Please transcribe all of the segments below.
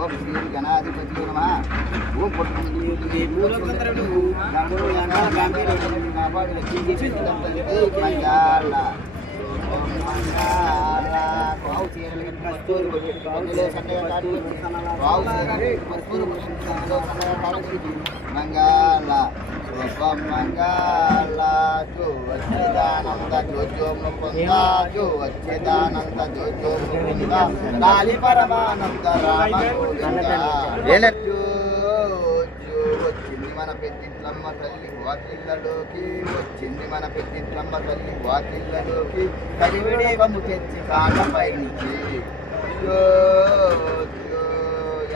ఓం శ్రీ గణాధిపతి నమః. ఓం మంగళ మంగళ జో వచ్చిదానంద జో ముకుంద జో వచ్చిదానంద జో ముకుంద లాలి పరమానంద రామ గోవింద వచ్చింది మన పెద్దింట్లమ్మ తల్లి వాకిళ్ళలోకి వచ్చింది మన పెద్దింట్లమ్మ తల్లి వాకిళ్ళలోకి కలివిడేవము తెచ్చి కాటపై నుంచి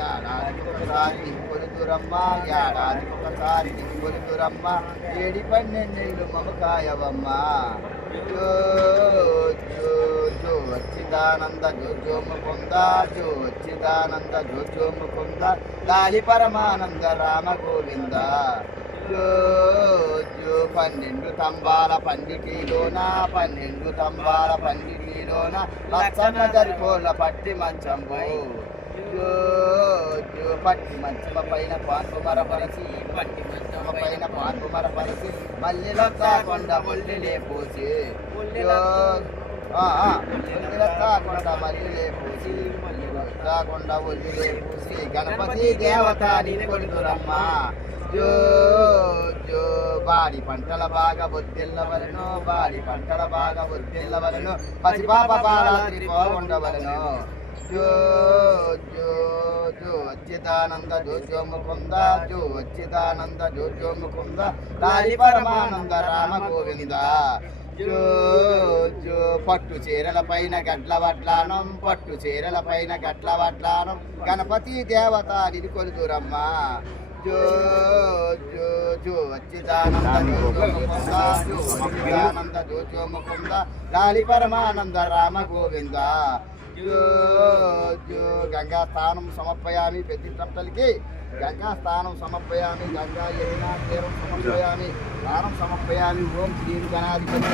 ఏడాదికి ఒకసారి కొలుతురమ్మ ఏడాదికి ఒకసారి కొలుతురమ్మ 7-12 మమకాయవమ్మ జో వచ్చిదానంద జో ముకుంద జో వచ్చిదానంద జో ముకుంద లాలి పరమానంద రామ గోవింద జో 12 తంబాల పండిటిలోన 12 తంబాల పండిటిలోన లక్షణ జరిపోల పట్టి మంచంబు పట్టి మంచమ పైన పాన్పు మరపరచి పట్టి మంచమ పైన పాన్పు మరపరచి మళ్ళీ కొండ ఒళ్ళి లేపోసి కొండ మళ్ళీ లేపోసి కొండ ఒళ్ళి లేపోసి గణపతి దేవత కొడుతురమ్మ జో జో బాడి పంటల బాగా బొద్దిల్లవలను బాడి పంటల బాగా బొద్దిల్లవలను పసిపాప బాలాత్రి ఉండవలను జో జో జో అచ్యుతానంద జో ముకుంద జో అచ్యుతానంద జో ముకుంద లాలి పరమానంద రామ గోవింద జో జో పట్టు చీరల పైన గడ్ల వడ్లానం పట్టు చీరల పైన గడ్ల వడ్లానం గణపతి దేవత నిధి కొలుదురమ్మ జో జో జో అచ్యుతానంద జో ముకుంద జో అచ్యుతానంద జో ముకుంద లాలి పరమానంద రామ గోవింద జో జో గంగా స్థానం సమర్పయామి పెద్దింట్లకి గంగా స్థానం సమర్పయామి గంగా యమునా తీరం సమర్పయామి స్నానం సమర్పయామి ఓం శ్రీ గణాధిపతి